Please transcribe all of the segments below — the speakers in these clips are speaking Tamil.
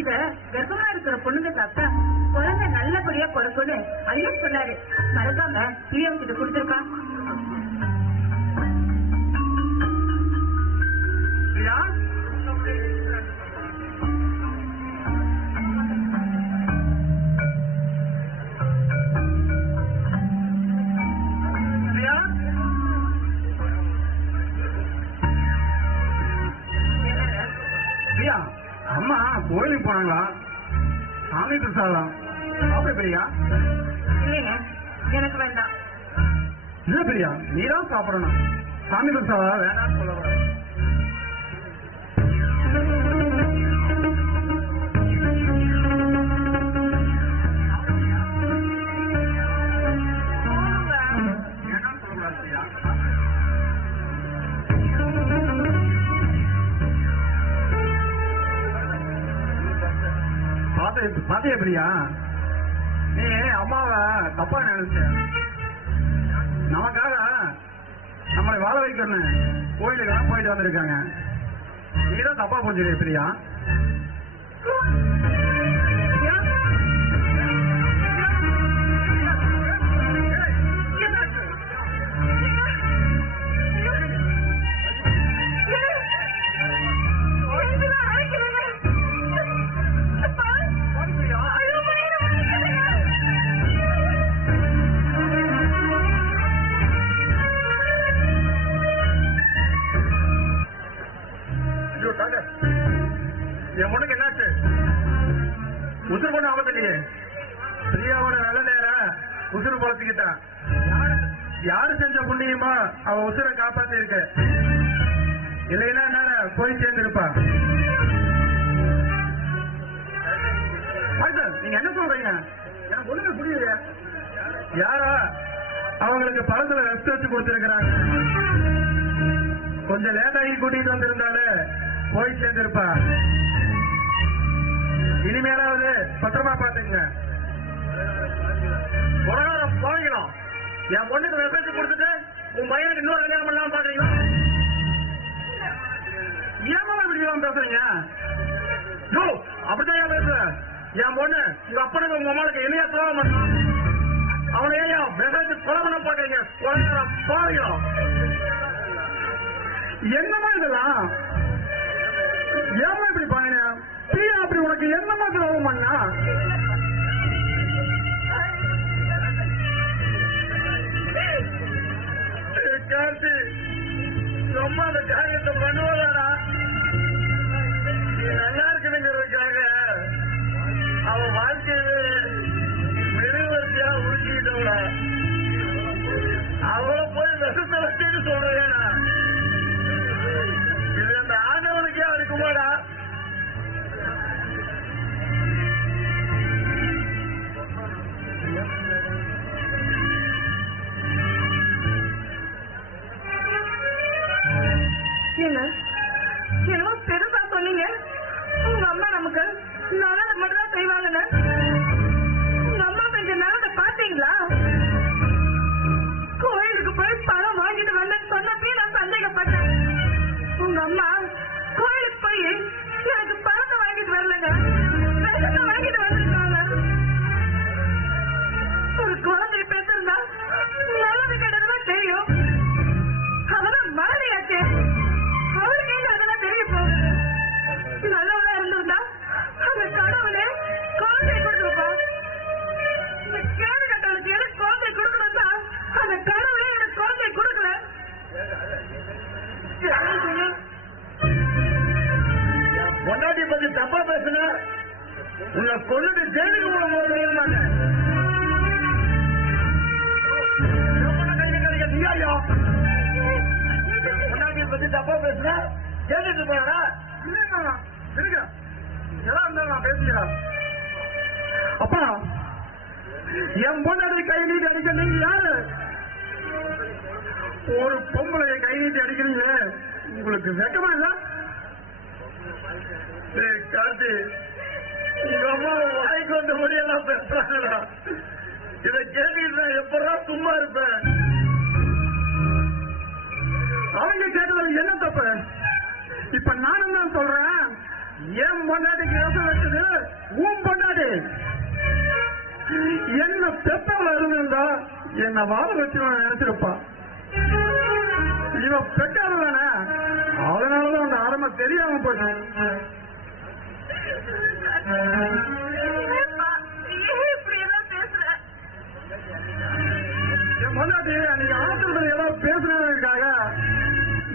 இத கர்ப்பமா இருக்கிற பொண்ணுங்க சாப்பிட்டா குழந்தை நல்லபடியா பிறக்கும்னு ஐயா சொன்னாரு. மறக்காம பிரியா கிட்ட கொடுத்துருக்கா. அம்மா கோயிலுக்கு போனாங்களா? சாமி பிரசாதம் சாப்பிட பிரியா? இல்லைங்க, எனக்கு வேண்டாம். இல்ல பிரியா, நீதான் சாப்பிடணும். சாமி பிரசாதம் வேண்டாம்னு சொல்ல. பாத்தியா பிரியா, நீ அம்மாவை தப்பா நினைச்ச. நமக்காக நம்மளை வாழ வைக்கணும் கோயிலுக்கு எல்லாம் போயிட்டு வந்திருக்காங்க. நீதான் தப்பா புரிஞ்சுக்க பிரியா. என் பொண்ணுக்கு என்னாச்சு? உசுறு கொண்டு ஆபத்தில்லையே. பிரியாவோட நல்ல நேரம் உசுறு பொழைச்சுக்கிட்டான். யாரு செஞ்ச புண்ணியமா அவ உசுரை காப்பாத்தி இருக்க. இல்லைன்னா நேரம் போய் சேர்ந்திருப்பா. நீங்க என்ன சொல்றீங்க? எனக்கு ஒண்ணுமே புரியல. யாரா அவங்களுக்கு பழத்துல ரெஸ்ட் வச்சு கொடுத்திருக்கிறாங்க. கொஞ்சம் லேட்டாகி கூட்டிட்டு வந்திருந்தாலே போய் சேர்ந்திருப்பா. இனிமேலாவது பத்திரமா பாத்துங்க. போய்க்கலாம். என் பொண்ணுக்கு மெசேஜ் கொடுத்துட்டு உன் பையனுக்கு இன்னொரு கல்யாணம் பண்ணலாம் பாக்குறீங்களா? ஏமா இப்படி பேசுறீங்க? அப்படித்தான் பேசுற. என் பொண்ணு உங்க அப்பனுக்கு உங்க அம்மாவுக்கு இணையா துரோகம் பண்ணலாம். அவனை ஏன் மெசேஜ் கொலை பண்ண பாக்குறீங்க? போய்க்கலாம். என்னமா இதெல்லாம்? ஏமா இப்படி பாருங்க? பிரியா அப்படி உனக்கு என்னமா துரோகம் பண்ணா? கார்த்தி ரொம்ப அந்த காரியத்தை பண்ணுவாடா. நீ நல்லா இருக்கணுங்கிறதுக்காக அவன் வாழ்க்கையில மெழுகுவர்த்தியா உருக்கிட்டவளா. அவளை போய் விஷத்தை வச்சுன்னு சொல்றேனா? இது அந்த ஆண்டவனுக்கே இருக்குமாடா? என்னமோ பெருசா சொன்னீங்க. உங்க அம்மா நமக்கு நல்லது மட்டும் தான் செய்வாங்கன்னு. உங்க அம்மா செஞ்ச நல்லதை பாத்தீங்களா? கோயிலுக்கு போய் பணம் வாங்கிட்டு வந்தேன்னு சொன்னப்பே நான் சந்தேகப்பட்டேன். உங்க அம்மா கோயிலுக்கு போய் எனக்கு பணத்தை வாங்கிட்டு வரலங்க, விஷத்தை வாங்கிட்டு வந்திருக்காங்க. ஒரு குழந்தை பேசிருந்தா நல்லது கெட்டதுதான் தெரியும். அவதான் மாறியாச்சே. அவருக்கு அதெல்லாம் தெரிய போகுது. நல்லவளா இருந்திருந்தா அந்த கடவுளே குழந்தை கொடுத்துருப்பான். இந்த கேடு கட்டளுக்கு எனக்கு குழந்தை கொடுக்கணும் தான் அந்த கடவுளே எனக்கு குழந்தை கொடுக்கல. பொண்டாட்டி பத்தி தப்பா பேசுன உன்னை கொண்டுட்டு ஜெயிலுக்கு போட மாட்டேன். பொண்டாட்டியை பத்தி தப்பா பேசுன ஜெயிலுக்கு போறா? நான் பேசுகிறா. அப்பா என் பொண்டாட்டி கை நீட்டி அடிக்க நீங்க யாரு? ஒரு பொம்பளை கை நீட்டி அடிக்கிறீங்களே, உங்களுக்கு வெக்கமா இல்ல? கார்த்தி, உங்க அம்மா வாய்க்கு வந்த முடியெல்லாம் பேசுறாங்களா? இதை கேட்டுக்கிட்டு எப்பதான் சும்மா இருப்பேன்? அவங்க கேட்டதுல என்ன தப்பு? இப்ப நானும் தான் சொல்றேன், என் பொண்டாட்டிக்கு யோசனை வச்சது உன் பொண்டாட்டி. என்ன பெத்தவள இருந்திருந்தா என்ன வாழ வச்சு நினைச்சிருப்பா. இவன் பெற்றாலும் தானே, அதனாலதான் அந்த ஆரம்ப தெரியாம போச்சு. என் பொண்டாட்டி அன்னைக்கு ஆத்திரத்தில் ஏதாவது பேசுறதுக்காக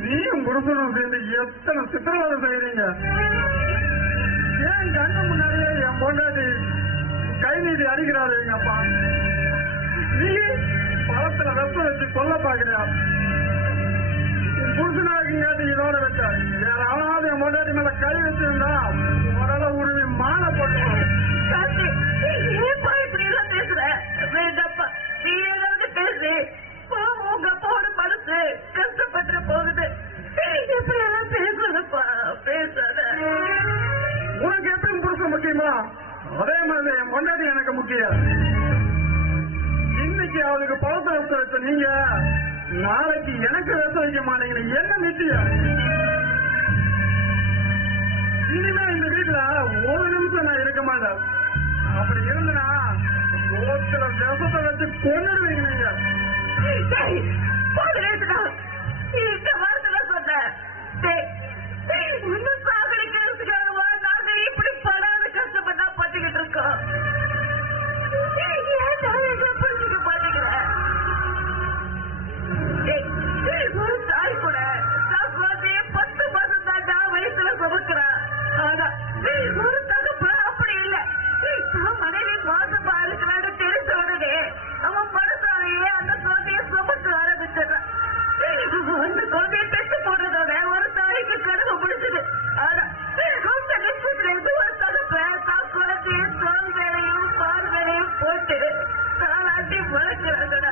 நீயும் புருஷனும் சேர்ந்து எத்தனை சித்திரவதை செய்யறீங்க. ஏன் கண்ண முன்னாடியே என் பொண்டாட்டி கை நீட்டி அடிக்கிறாரு எங்க அப்பா. நீ பழத்துல ரத்தம் வச்சு கொல்ல பாக்குறியா. புருஷனாக்கு இதோட வச்சாரு. வேற ஆனாவது என் பொண்டாட்டி மேல கை வச்சிருந்தா ஓரளவு உருவி மாலை போட்டுருவோம். பேசுற வேண்டப்பா, நீ ஏதாவது பேசு. உங்க அப்பாவோட மனசு கஷ்டப்பட்டு போகுது. எப்படி எல்லாம் பேசுறதுப்பா, பேசாத. உனக்கு எப்படி புருஷன் முக்கியமா, அதே மாதிரி என் பொண்டாட்டி எனக்கு முக்கியம். இன்னைக்கு அவளுக்கு பழத்தை வச்சு வச்ச நீங்க நாளைக்கு எனக்கு வச்சு வைக்க மாட்டீங்க. என்ன நிச்சயம்? இனிமே இந்த வீட்டுல ஒரு நிமிஷம் நான் இருக்க மாட்டேன். அப்படி இருந்தனா ஒருத்தர விஷத்தை வச்சு கொண்டுடுவீங்க நீங்க. இந்த வார்த்தை சொன்ன சாகடிக்கிறதுக்காகவா நாங்க இப்படி படாத கஷ்டப்பட்டா பட்டுக்கிட்டு இருக்கோம். புரிஞ்சுக்க மாட்டேங்கிறேன். ஒரு தாய் கூட தான் குழந்தைய 10 மாசம் தான் நான் வயசுல சுமக்கிறேன். ஆனா ஒரு தகப்ப அப்படி இல்லை. மனைவி மோசமா இருக்கிறான்னு தெரிஞ்ச உடனே அவன் மனசாலேயே அந்த குழந்தைய சுமக்க ஆரம்பிச்சிடறான். அந்த குழந்தைய பெற்று போடுறதோட ஒரு தாய்க்கு கனவு முடிச்சது. ஆனா அந்த நிச்சயத்துல இருந்து ஒரு தகப்ப தான் குழந்தைய தோல் வேலையும் பால் வேலையும் போட்டு தாளாட்டி வளர்க்கிறாங்கடா.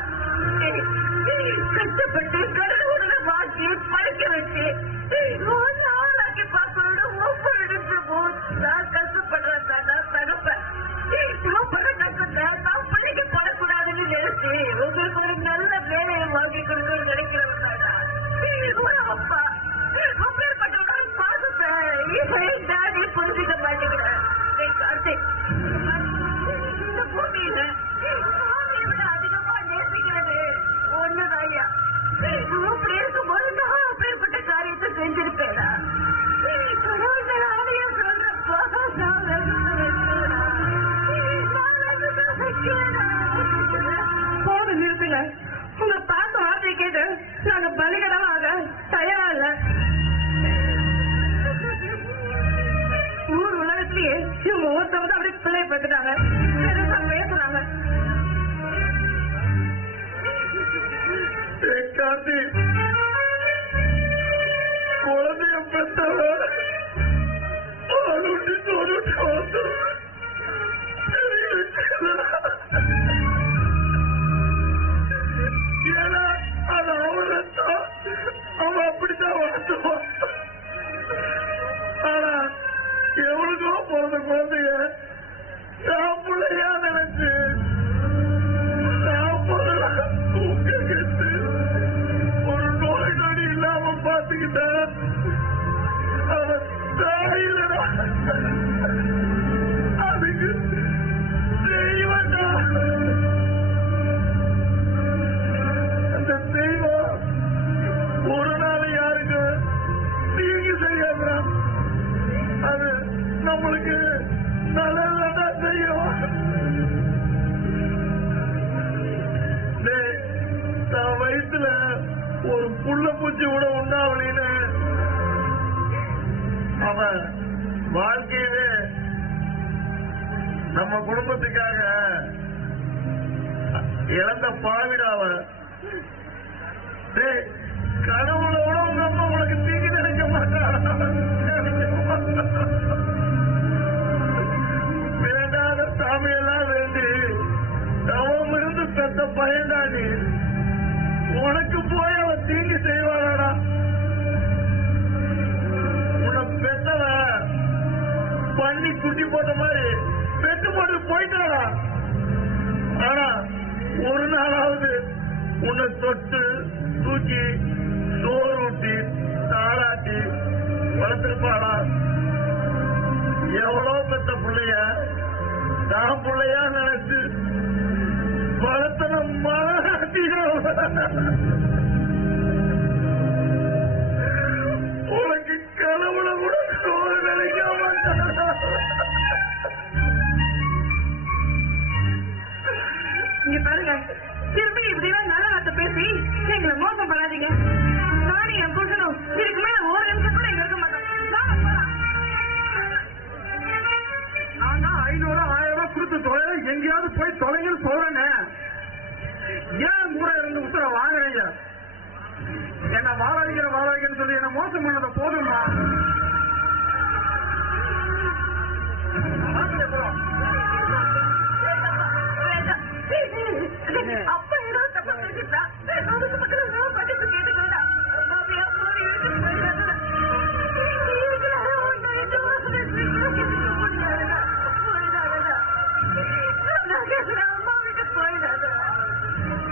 கஷ்டப்பட்டு கடவுளை வாங்கி படிக்க வச்சு ஆளாக்கி பார்க்கறோட ஒவ்வொரு நிமிஷமும் நான் கஷ்டப்படுறேன் தாண்டா தகப்ப. பட கஷ்டத்தை நான் பிள்ளைக்கு படக்கூடாதுன்னு நினைச்சு உங்களுக்கு ஒரு நல்ல வேலையை வாங்கி கொடுக்கணும்னு நினைக்கிறவங்க அப்பா. அப்பேற்பட்ட பாசத்தை டாடி புரிஞ்சுக்க மாட்டேங்கிறேன். கார்த்திக், இந்த பூமியில சாமியை விட அதிகமா நேசிக்கிறது ஒண்ணுதாயா. அப்படி இருக்கும்போது நான் அப்பேற்பட்ட காரியத்தை செஞ்சிருப்பேனா? போது நிறுத்துங்க. உங்க பாச வார்த்தை கேட்டு நாங்க பலிகடமாக தயாரா இல்ல. ஊர் உலகத்திலேயே இவங்க ஒருத்தவங்க அப்படி பிள்ளை பெற்றுட்டாங்க, பேசுறாங்க. கார்த்தி, குழந்தைய பெற்றவ ஏன்னா அது அவரத்தான், அவன் அப்படித்தான் வளர்த்துவான். ஆனா எவனுக்கோ பிறந்த குழந்தைய நான் பிள்ளையா நினைச்சு ஒரு நோய் நொடி இல்லாம பாத்துக்கிட்டா அவன் தாயிலடா. அதுக்கு தெய்வம்டா. அந்த தெய்வம் ஒரு நாள் யாருக்கு தீங்கு செய்யாதா, அது நம்மளுக்கு நல்லதா செய்யும். தான் வயிற்றுல ஒரு புள்ள பூச்சி கூட உண்டாவலின்னு அவன் வாழ்க்கையிலே நம்ம குடும்பத்துக்காக இழந்த பாவிடாவ. கடவுளோட உங்க அம்மா உனக்கு தீங்கி நினைக்க மாட்டான். வேண்டாத சாமியெல்லாம் வேண்டி தவம் இருந்து பெத்த பயன்தாண்டி உனக்கு போய் அவன் தீங்கி செய்வானா? உன்னை பெத்தவ பண்ணி குட்டி போட்ட மாதிரி பெத்து போட்டு போயிட்டானா? ஆனா ஒரு நாளாவது உன்னை தொட்டு தூக்கி சோறு ஊட்டி தாளாட்டி வளர்த்திருப்பாளா? பெத்த பிள்ளைய நான் பிள்ளையா நினைச்சு வளர்த்தன உனக்கு கடவுளை கூட நினைக்க மாட்டான். இங்க பாருங்க, திரும்பி இப்படிலாம் நல்ல வார்த்தை பேசி எங்களை மோசம் பண்ணாதீங்க. நானும் என் புருஷனும் இதுக்கு மேல ஒரு நிமிஷம் கூட இங்க இருக்க மாட்டோம். நான் 500 1000 கொடுத்து தொலை எங்கேயாவது போய் தொலைங்கன்னு சொல்றேன்னு ஏன் கூட இருந்து உத்தர வாங்குறீங்க? என்ன வாழாதீங்கன்னு சொல்லி என்ன மோசம் பண்ணத போதுமா? அப்பா ஏதாவது தப்பா பேசிட்டா அதுக்கு பக்கத்துல பக்கத்து கேட்டுக்கிறா.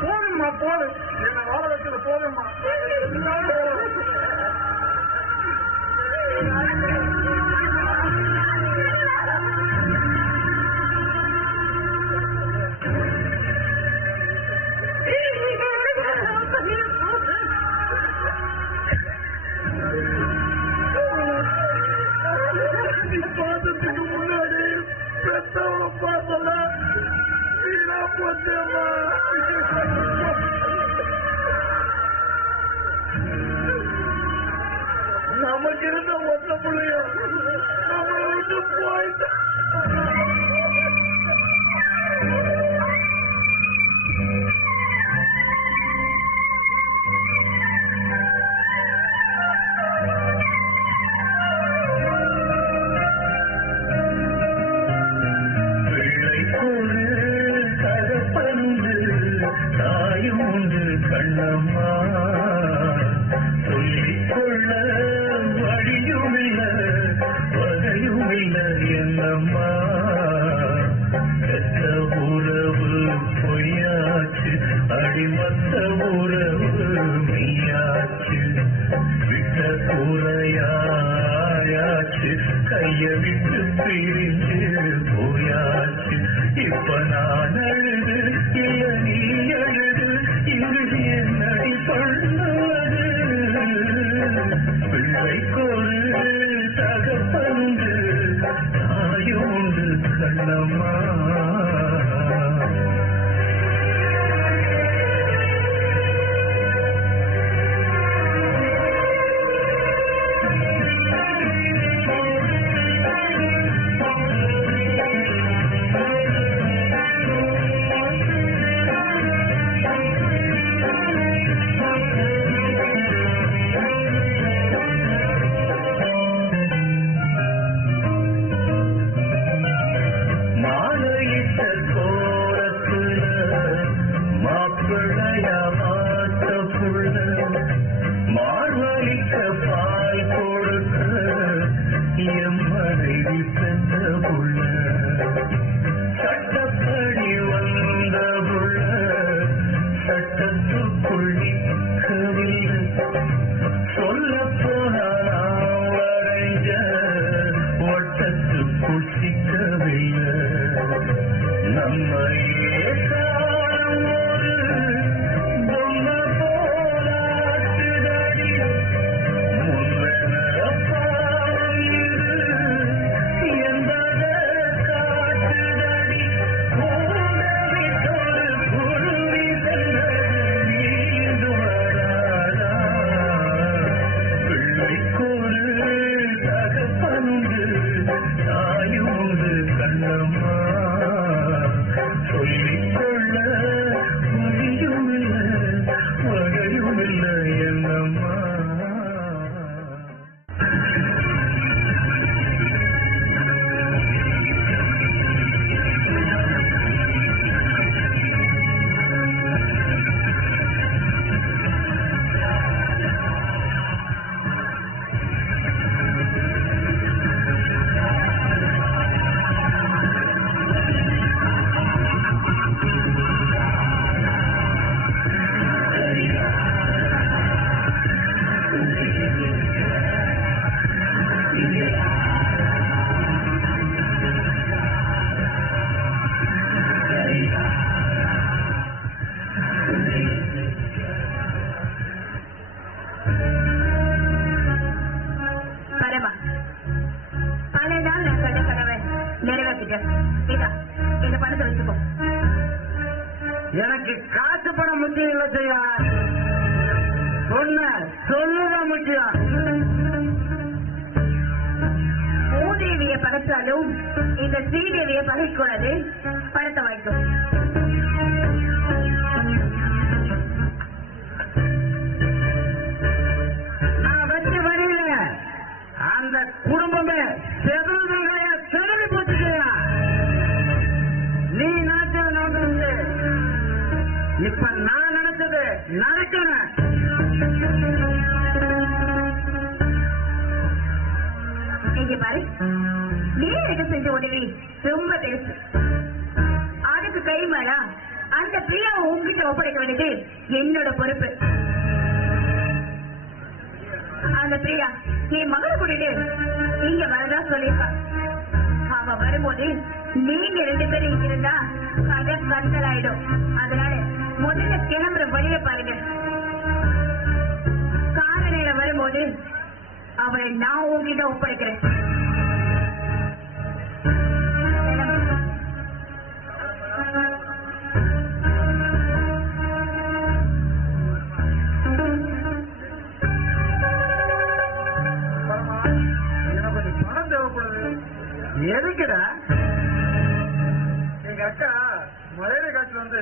போதும்மா போதும், என்ன வாழ வைக்கிறது போதும்மா. பார்த்ததுக்கு முன்னாடி பெத்தவளை பார்த்தல வீணா போச்சேம்மா. நமக்கு இருந்த ஒத்த பிள்ளைய நம்மளை விட்டு போயிட்ட. கண்ணம்மா சொல்லிக்கொள்ள வழியுமில்ல வகையுமில்ல என்னம்மா பெற்ற உறவு பொய்யாச்சு அடிமத்த உறவு மெய்யாச்சு விட்ட கூறையாச்சு கைய விட்டு பிரிஞ்சு போயாச்சு இப்ப நான் அழுது இல்ல நீ அழுது இது என்னடி பண்ணுவது பிள்ளைக்கொரு தகப்பனுண்டு தாயுண்டு கண்ணம்மா பரமா பல நாள் நான் கண்ட கனவை நிறைவேற்றிட்டேன். இதா இந்த பணத்தை வச்சுக்கோ. எனக்கு காசு பணம் முக்கியம் இல்லை செய்யா, சொல்லுதான் முக்கியம். மூதேவிய படைச்சாலும் இந்த ஸ்ரீதேவிய பகைக்கூடாது. பணத்தை வாங்கிக்கோ. நான் வச்ச வழியில அந்த குடும்பமே செதறி போச்சுக்கையா. நீ நினைச்சது நடந்து, இப்ப நான் நினைச்சது நடக்கணும். இங்க பாரு, நீ எனக்கு செஞ்ச உதவி ரொம்ப பெருசு. அதுக்கு கைமாடா அந்த பிரியாவை உங்ககிட்ட ஒப்படைக்க வேண்டியது என்னோட பொறுப்பு. அந்த பிரியா என் மகளை கூட்டிட்டு இங்க வரதா சொல்லியிருக்கா. அவ வரும்போது நீங்க 2 பேரும் இங்க இருந்தா கதை கந்தல் ஆயிடும். அதனால முதல்ல கிளம்புற வழிய பாருங்க. கால நேரம் வரும்போது அவளை நான் உங்ககிட்ட ஒப்படைக்கிறேன். எதுக்குடா? எங்க அக்கா மலையில காய்ச்சல் வந்து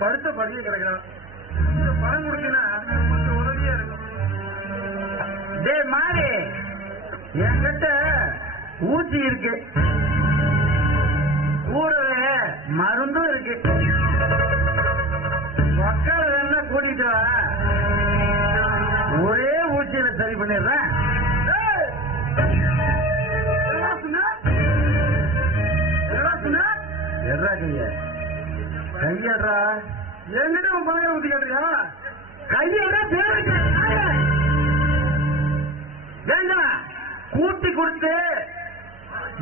படுத்த படிக்க கிடக்கிறான். பணம் கொடுத்தீங்கன்னா கொஞ்சம் உதவியா இருக்கும். டே மாறி, என்கிட்ட ஊசி இருக்கு, கூடவே மருந்தும் இருக்கு. மக்களை வேணா கூட்டிட்டு வா, ஒரே ஊசியில சரி பண்ணிடுறேன். எட்ரா கையட்ரா, என்கிட்ட உன் பணம் ஊத்தி கேட்டியா? கையடா வேண்டாம். கூட்டி கொடுத்து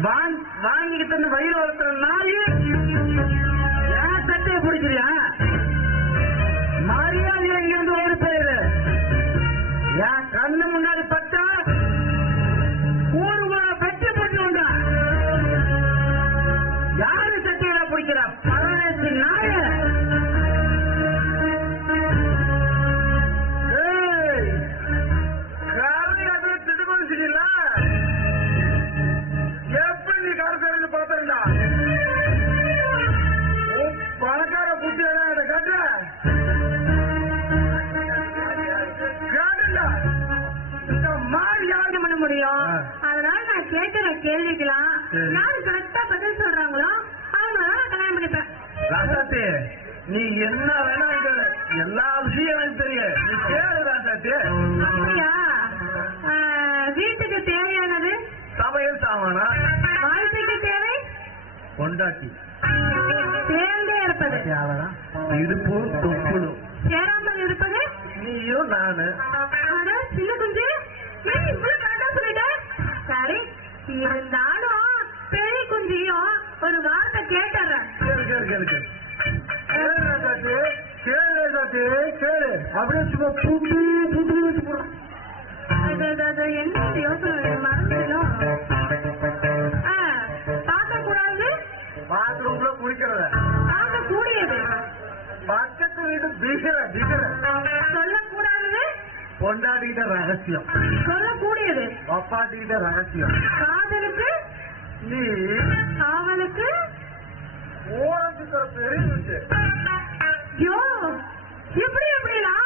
வாங்கிக்கிட்டு வயிறு வளர்த்துற நாய் ஏன் சட்டையை பிடிக்கிறியா? மரியாதை எங்கிருந்து ஓடி போயிரு. என் கண்ணு முன்னாடி பட்டா ஊருக்குள்ள வெட்டி போட்டு உண்டா. யாரு சட்டையில பிடிக்கிறா? பரதேசி நாய. எப்படி நீ காரசாலைன்னு பார்த்தா பணக்கார புத்தியா காட்டு காட்டுண்டா. இந்த மாதிரி யாரு பண்ண முடியும்? அதனால நான் கேட்கிற கேள்விக்கலாம் யாரு கரெக்டா பதில் சொல்றாங்களோ அவங்களால நான் கல்யாணம் பண்ணிப்பேன். ராசாத்தி, நீ என்ன வேணா கேளு, எல்லா விஷயம் எனக்கு தெரியும். நீ கேளு ராசாத்தி. அப்படியா? வீட்டுக்கு தேவையானது சமையல் சாமானா, வாழ்க்கைக்கு தேவை கொண்டாட்டி, சேர்ந்தே இருப்பது, இடுப்பு தொப்புளு, சேராமல் இருப்பது நீயும் நானு. அட, சின்ன குஞ்சு ஏன் இவ்வளவு கரெக்டா சொல்லிட்ட? சரி, இருந்தாலும் பெரிய குஞ்சியும் ஒரு வார்த்தை கேட்டுறேன். கேளு கேளு கேளு கேளு கேளு ராசாத்தி, கேளு ராசாத்தி, கேளு. அப்படியே சும்மா புட்டு புட்டு வச்சு போடுறோம். அது என்ன யோசனை மறந்துடும். பார்க்க கூடாது, பாத்ரூம்ல குளிக்கிறத, பார்க்க கூடியது, பக்கத்து வீட்டு பிகிற பிகிற, சொல்லக்கூடாது, கொண்டாடிக்கிட்ட ரகசியம், சொல்லக்கூடியது, அப்பாட்டிக்கிட்ட ரகசியம், காதலுக்கு, நீ காவலுக்கு, ஓரத்துக்கு பெரிய விஷயம். யோ எப்படி எப்படிலாம்